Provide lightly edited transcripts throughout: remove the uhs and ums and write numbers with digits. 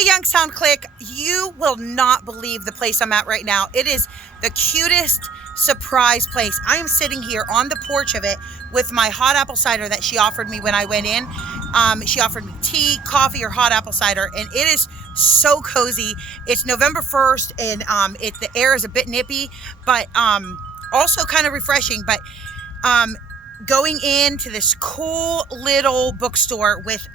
Hey Youngstown Click, you will not believe the place I'm at right now. It is the cutest surprise place. I am sitting here on the porch of it with my hot apple cider that she offered me when I went in. She offered me tea, coffee, or hot apple cider, and it is so cozy. It's November 1st, and the air is a bit nippy, but also kind of refreshing. But going into this cool little bookstore with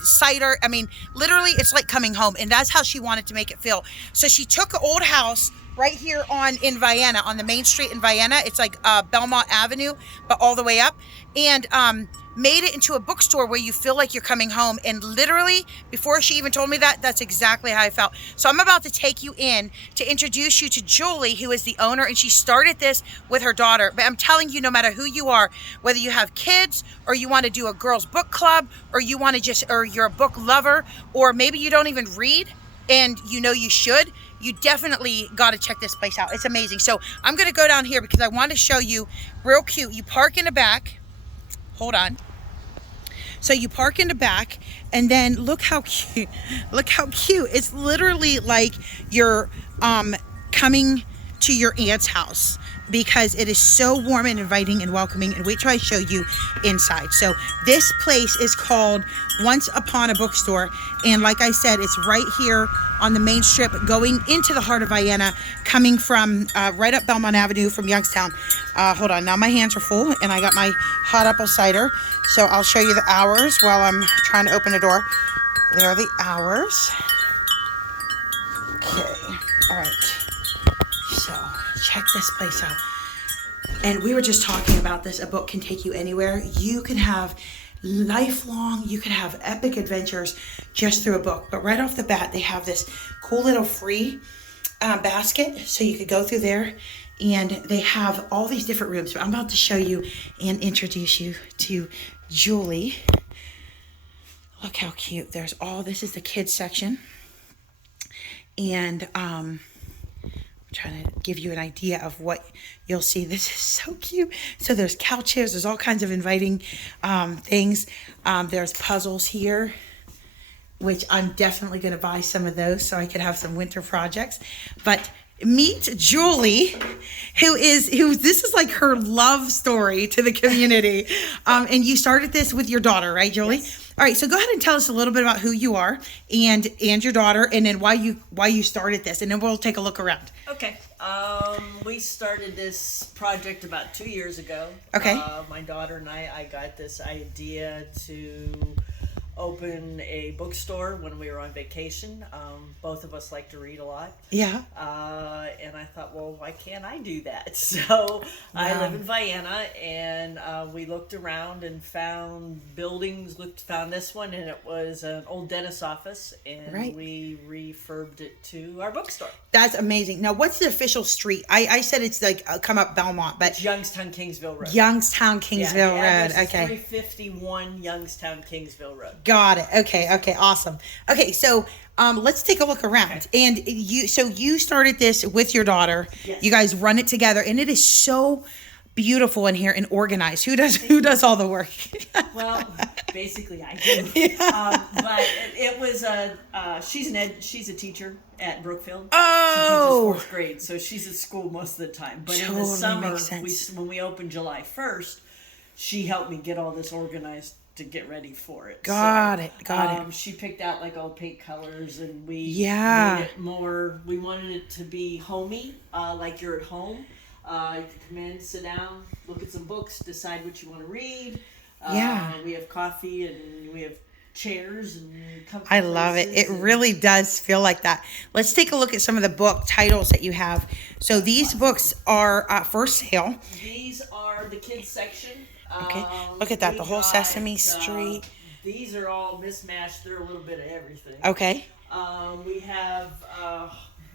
cider, I mean, literally it's like coming home, and that's how she wanted to make it feel. So she took an old house right here in Vienna, on the main street in Vienna. It's like Belmont Avenue, but all the way up, and made it into a bookstore where you feel like you're coming home. And literally, before she even told me that, that's exactly how I felt. So I'm about to take you in to introduce you to Julie, who is the owner, and she started this with her daughter. But I'm telling you, no matter who you are, whether you have kids, or you want to do a girls book club, or you want to or you're a book lover, or maybe you don't even read and you know you should, you definitely got to check this place out. It's amazing. So I'm going to go down here because I want to show you real cute. You park in the back. Hold on. So you park in the back, and then look how cute. Look how cute. It's literally like you're coming to your aunt's house, because it is so warm and inviting and welcoming. And wait till I show you inside. So this place is called Once Upon a Bookstore, and like I said, it's right here on the main strip going into the heart of Vienna, coming from right up Belmont Avenue from Youngstown. Hold on, now my hands are full and I got my hot apple cider, so I'll show you the hours while I'm trying to open the door. There are the hours. Okay, all right, so check this place out. And we were just talking about this. A book can take you anywhere. You can have lifelong, you can have epic adventures just through a book. But right off the bat, they have this cool little free basket, so you could go through there, and they have all these different rooms. But I'm about to show you and introduce you to Julie. Look how cute. This is the kids section, and trying to give you an idea of what you'll see. This is so cute. So there's couches, there's all kinds of inviting things. There's puzzles here, which I'm definitely going to buy some of those so I could have some winter projects. But meet Julie, who this is like her love story to the community. And you started this with your daughter, right, Julie? Yes. All right, so go ahead and tell us a little bit about who you are and your daughter, and then why you started this, and then we'll take a look around. Okay. We started this project about 2 years ago. Okay. My daughter and I got this idea to open a bookstore when we were on vacation. Both of us like to read a lot. Yeah. And I thought, well, why can't I do that? So I live in Vienna, and we looked around and found buildings, found this one, and it was an old dentist's office, and we refurbed it to our bookstore. That's amazing. Now, what's the official street? I said it's like come up Belmont, but it's Youngstown-Kingsville Rd. Youngstown-Kingsville Rd. Okay. 351 Youngstown-Kingsville Rd. Got it. Okay, awesome. Okay, so let's take a look around. Okay. And you started this with your daughter. Yes. You guys run it together, and it is so beautiful in here and organized. Who does all the work? Well, basically I do. Yeah. But it was she's a teacher at Brookfield. Oh. She teaches 4th grade, so she's at school most of the time. But totally in the summer, when we opened July 1st, she helped me get all this organized to get ready for it. Got it. She picked out like all paint colors, and we made it more. We wanted it to be homey, like you're at home. You can come in, sit down, look at some books, decide what you want to read. We have coffee, and we have chairs and I love it. It really does feel like that. Let's take a look at some of the book titles that you have. So these books are for sale. These are the kids section. Okay, look at that, the whole Sesame Street. These are all mismatched. They're a little bit of everything. Okay. We have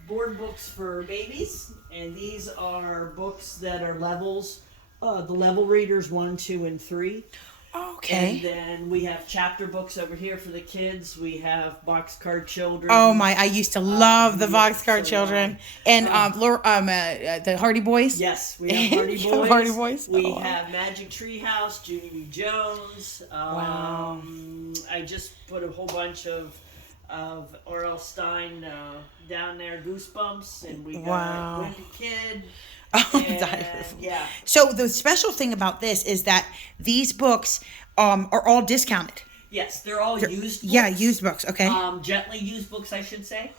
board books for babies, and these are books that are levels. The level readers 1, 2, and 3. Okay. And then we have chapter books over here for the kids. We have boxcar children. Oh my! I used to love the boxcar children, and the Hardy Boys. Yes, we have Hardy Boys. Hardy Boys. We have Magic Treehouse, Junie B. Jones. Wow. I just put a whole bunch of of R.L. Stein down there, Goosebumps, and we got Wow. Wimpy Kid. Oh, And, yeah. So the special thing about this is that these books are all discounted. Yes, they're all used books. Yeah, used books. Okay. Gently used books, I should say.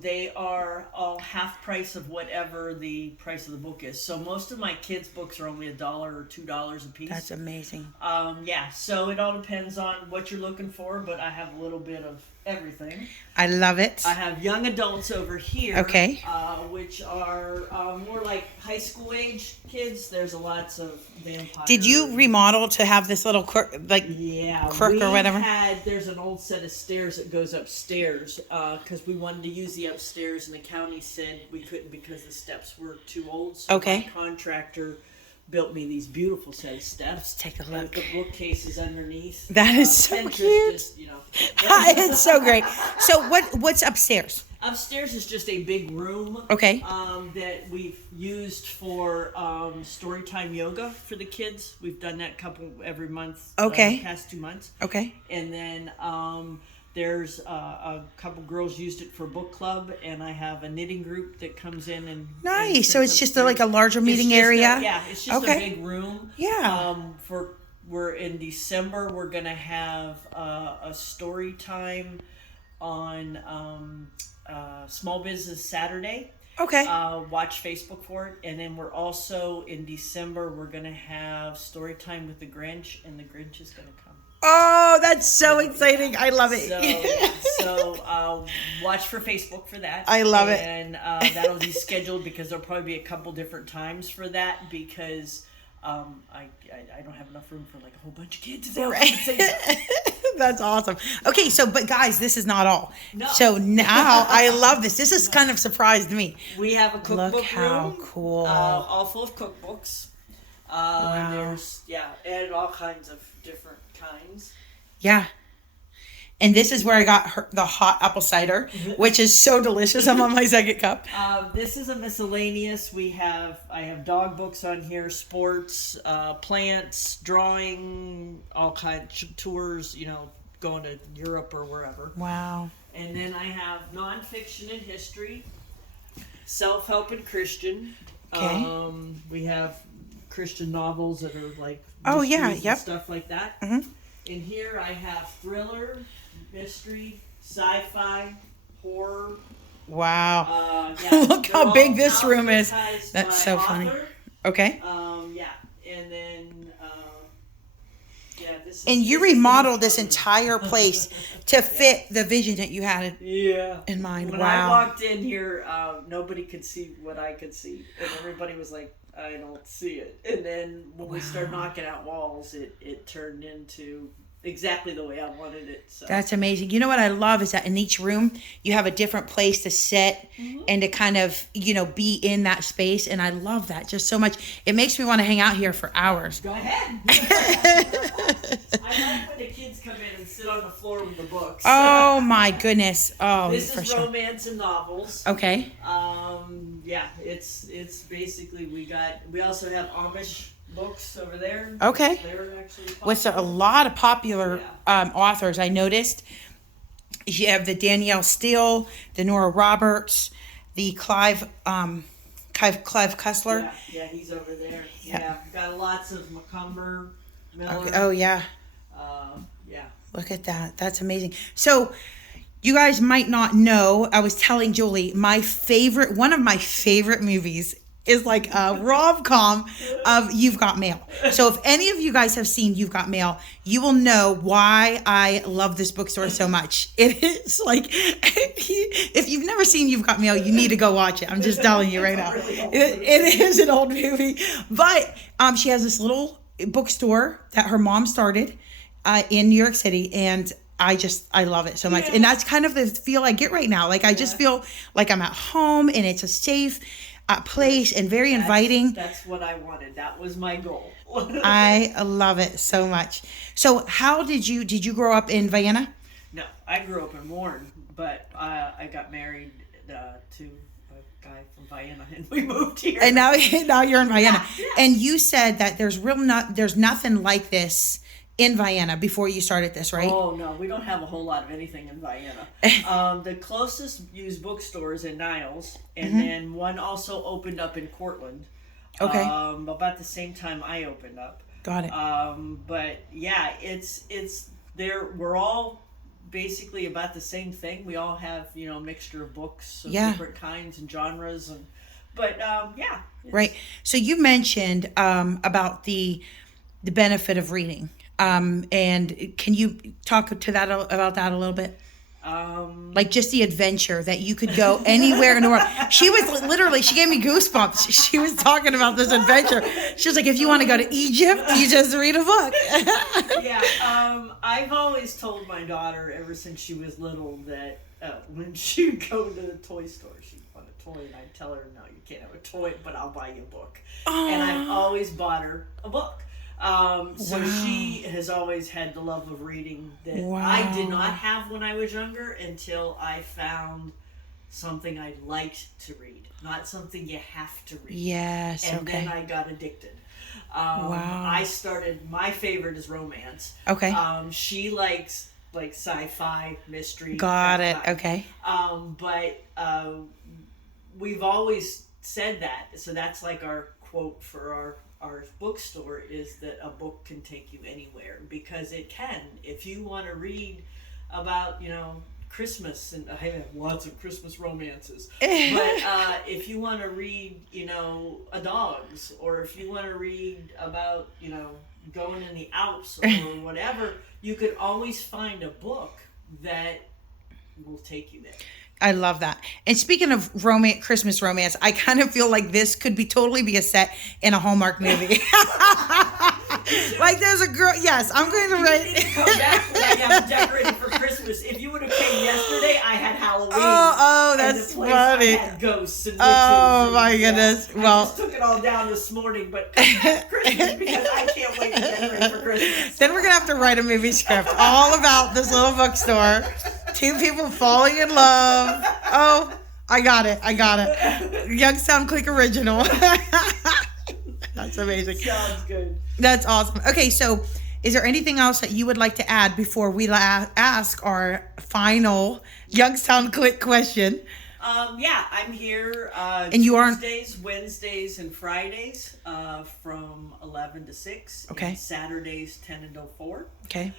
They are all half price of whatever the price of the book is. So most of my kids' books are only $1 or $2 a piece. That's amazing. Yeah, so it all depends on what you're looking for, but I have a little bit of everything. I love it. I have young adults over here, Okay. Which are more like high school age kids. There's lots of vampires. Did you remodel to have this little crook or whatever? There's an old set of stairs that goes upstairs because we wanted to use the upstairs, and the county said we couldn't because the steps were too old. So Okay. my contractor built me these beautiful set of steps. Let's take a With look. the bookcases underneath. That is so Pinterest cute. Just, It's so great. So what's upstairs? Upstairs is just a big room. Okay. That we've used for storytime yoga for the kids. We've done that every month. Okay. Past 2 months. Okay. And then there's a couple girls used it for book club, and I have a knitting group that comes in and Nice. So it's just upstairs. like a larger meeting It's just area? it's just Okay. a big room. Yeah. We're in December. We're gonna have a story time on Small Business Saturday. Okay. Watch Facebook for it, and then we're also in December. We're gonna have story time with the Grinch, and the Grinch is gonna come. Oh, that's so exciting. I love it. So watch for Facebook for that. I love it. And that'll be scheduled because there'll probably be a couple different times for that because I don't have enough room for like a whole bunch of kids. That's awesome. Okay, but guys, this is not all. No. So now I love this. This has kind of surprised me. We have a cookbook Look how room, cool. all full of cookbooks. Wow. There's and all kinds of different kinds. Yeah. And this is where I got the hot apple cider, which is so delicious. I'm on my second cup. This is a miscellaneous. I have dog books on here, sports, plants, drawing, all kinds of tours, going to Europe or wherever. Wow. And then I have nonfiction and history, self-help and Christian. Okay. We have Christian novels that are like mysteries and stuff like that. Mm-hmm. In here I have thriller, mystery, sci-fi, horror. Wow. Look they're how big all this room is. alphabetized That's by so funny. author. Okay. And then And you remodeled this entire place to fit the vision that you had in mind. When Wow. I walked in here, nobody could see what I could see, and everybody was like, "I don't see it." And then when we started knocking out walls, it turned into exactly the way I wanted it. So. That's amazing. You know what I love is that in each room you have a different place to sit and to kind of, be in that space. And I love that just so much. It makes me want to hang out here for hours. Go ahead. I like when the kids come in and sit on the floor with the books. Oh my goodness. Oh, This for is sure. romance and novels. Okay. It's basically we also have Amish books over there. Okay. They're actually popular. With a lot of popular authors, I noticed. You have the Danielle Steele, the Nora Roberts, the Clive Cussler. Yeah, he's over there. Yeah. Got lots of Macomber, Miller. Okay. Oh yeah. Yeah. Look at that. That's amazing. So you guys might not know, I was telling Julie, one of my favorite movies is like a rom-com of You've Got Mail. So if any of you guys have seen You've Got Mail, you will know why I love this bookstore so much. It is like, if you've never seen You've Got Mail, you need to go watch it. I'm just telling you right now. It is an old movie. But she has this little bookstore that her mom started in New York City, and I love it so much. And that's kind of the feel I get right now. Like I just feel like I'm at home and it's a safe place and very inviting. That's what I wanted. That was my goal. I love it so much. So how did you grow up in Vienna? No, I grew up in Warren, but I got married to a guy from Vienna, and we moved here. And now you're in Vienna. Yeah. And you said that there's nothing like this in Vienna before you started this, right? Oh no, we don't have a whole lot of anything in Vienna. The closest used bookstore is in Niles, and then one also opened up in Cortland. Okay. About the same time I opened up. Got it. But yeah, it's there. We're all basically about the same thing. We all have a mixture of books of different kinds and genres, but yeah. Right. So you mentioned about the benefit of reading. And can you talk to that about that a little bit? Like just the adventure that you could go anywhere in the world. She was literally, she gave me goosebumps. She was talking about this adventure. She was like, if you want to go to Egypt, you just read a book. Yeah. I've always told my daughter ever since she was little that when she would go to the toy store, she'd want a toy, and I'd tell her, no, you can't have a toy, but I'll buy you a book. And I've always bought her a book. So she has always had the love of reading that I did not have when I was younger until I found something I liked to read, not something you have to read. Yes. And then I got addicted. I started, my favorite is romance. Okay. She likes like sci-fi, mystery. Got it. Okay. But we've always said that. So that's like our quote for our bookstore, is that a book can take you anywhere, because it can. If you want to read about Christmas, and I have lots of Christmas romances, but if you want to read a dogs, or if you want to read about going in the Alps or whatever, you could always find a book that will take you there. I love that. And speaking of Christmas romance, I kind of feel like this could totally be a set in a Hallmark movie. Like there's a girl. Yes, I'm going to write. Come back when I have decorated for Christmas. If you would have came yesterday, I had Halloween. Oh, that's funny. I had ghosts and witches. Oh my goodness. Well, I just took it all down this morning, but Christmas, because I can't wait to decorate for Christmas. Then we're gonna have to write a movie script all about this little bookstore. Two people falling in love. Oh, I got it. Youngstown Click original. That's amazing. Sounds good. That's awesome. Okay, so is there anything else that you would like to add before we ask our final Youngstown Click question? Yeah, I'm here and you Tuesdays, Wednesdays, and Fridays from 11 to 6. Okay. And Saturdays 10 until 4. Okay.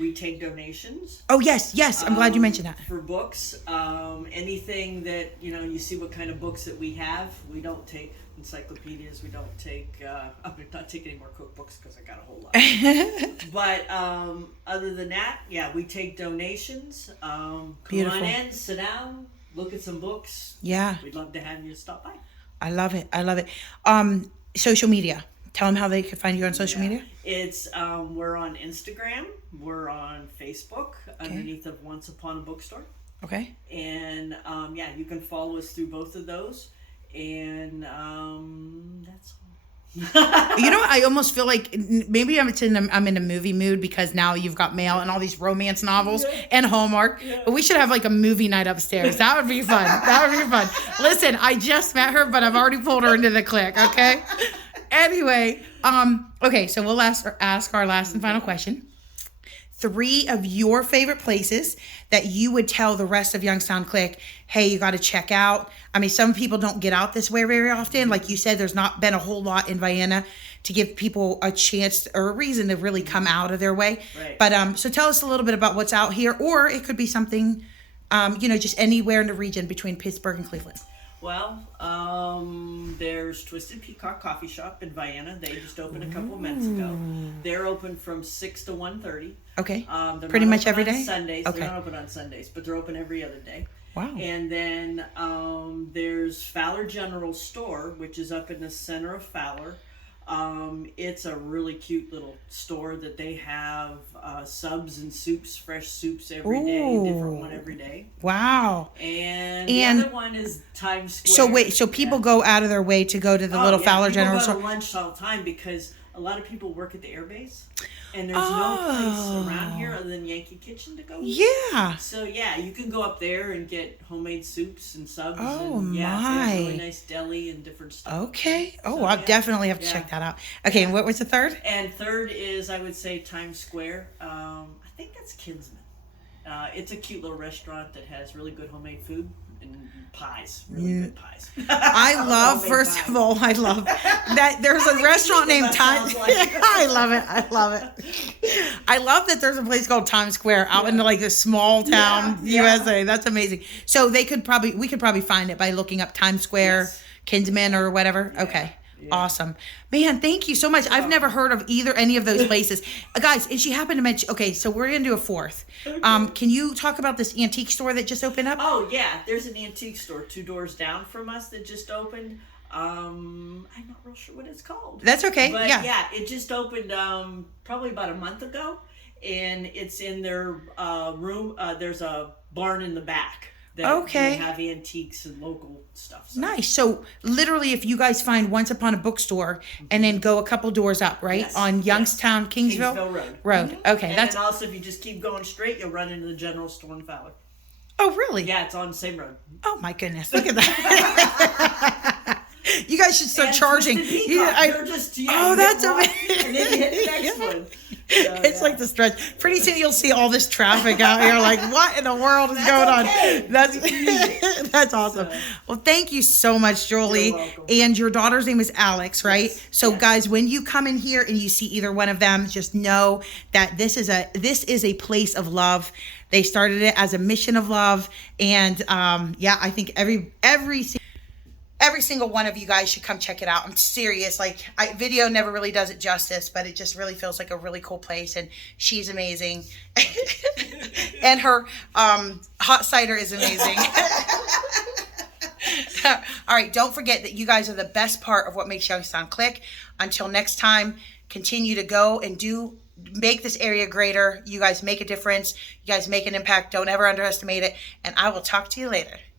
We take donations. Oh, yes. I'm glad you mentioned that. For books. Anything that, you see what kind of books that we have. We don't take encyclopedias. We don't take, I'm not taking any more cookbooks because I got a whole lot. But other than that, yeah, we take donations. Come Beautiful. on in, sit down, look at some books. Yeah. We'd love to have you stop by. I love it. Social media. Tell them how they can find you on social media. It's we're on Instagram, we're on Facebook, underneath of Once Upon a Bookstore. Okay. And you can follow us through both of those, and that's all. I almost feel like maybe I'm in a movie mood because now you've got mail and all these romance novels and Hallmark. Yeah. But we should have like a movie night upstairs. That would be fun. Listen, I just met her, but I've already pulled her into the clique. Okay. Anyway, okay, so we'll ask our last and final question. 3 of your favorite places that you would tell the rest of Youngstown Click, hey, you got to check out. I mean, some people don't get out this way very often. Like you said, there's not been a whole lot in Vienna to give people a chance or a reason to really come out of their way. Right. But so tell us a little bit about what's out here, or it could be something, just anywhere in the region between Pittsburgh and Cleveland. Well, there's Twisted Peacock Coffee Shop in Vienna. They just opened a couple of minutes ago. They're open from 6 to 1:30. Okay. They're pretty much every on day? Sundays. Okay. They're not open on Sundays, but they're open every other day. Wow. And then there's Fowler General Store, which is up in the center of Fowler. It's a really cute little store that they have subs and soups, fresh soups every day, different one every day. Wow. And the other one is Times Square. So people go out of their way to go to the little Fowler General Store? People go to lunch all the time because a lot of people work at the air base, and there's no place around here other than Yankee Kitchen to go eat. Yeah. So yeah, you can go up there and get homemade soups and subs. Oh, and, yeah, they my. have really nice deli and different stuff. Okay. Oh, So, I'll yeah. definitely have to check that out. Okay, and what was the third? And third is, I would say, Times Square. I think that's Kinsman. It's a cute little restaurant that has really good homemade food and pies. Really good pies. I love, Homemade first pies. of all, I love that there's a restaurant named that Times. sounds like. I love it. I love it. I love that there's a place called Times Square out in like a small town, Yeah. USA. That's amazing. So we could probably find it by looking up Times Square, Yes. Kinsman or whatever. Okay. Yeah. Awesome. Man, thank you so much. I've never heard of any of those places. Guys, and she happened to mention, okay, so we're going to do a fourth. Can you talk about this antique store that just opened up? Oh yeah, there's an antique store 2 doors down from us that just opened. I'm not real sure what it's called. That's okay. But Yeah. it just opened probably about a month ago, and it's in their room. There's a barn in the back that Okay. they have antiques and local stuff. So. Nice. So literally, if you guys find Once Upon a Bookstore and then go a couple doors up, right? Yes, On yes. Youngstown-Kingsville Kingsville Road. Road. Okay. And That's, then also, if you just keep going straight, you'll run into the general store in Fowler. oh, really? Yeah, it's on the same road. Oh my goodness. Look at that. You guys should start And charging. Twisted Peacock. Yeah, I- You're just, Oh, you that's hit one, amazing. and then you hit the next Yeah. one. It's like the stretch. Pretty soon you'll see all this traffic out here. Like, what in the world is going okay. on? That's awesome. So- Well, thank you so much, Jolie. You're welcome. And your daughter's name is Alex, right? Yes, So, yes. guys, when you come in here and you see either one of them, just know that this is a place of love. They started it as a mission of love, and I think every single one of you guys should come check it out. I'm serious. Like, video never really does it justice, but it just really feels like a really cool place, and she's amazing. And her hot cider is amazing. All right, don't forget that you guys are the best part of what makes Youngstown click. Until next time, continue to go and make this area greater. You guys make a difference. You guys make an impact. Don't ever underestimate it. And I will talk to you later.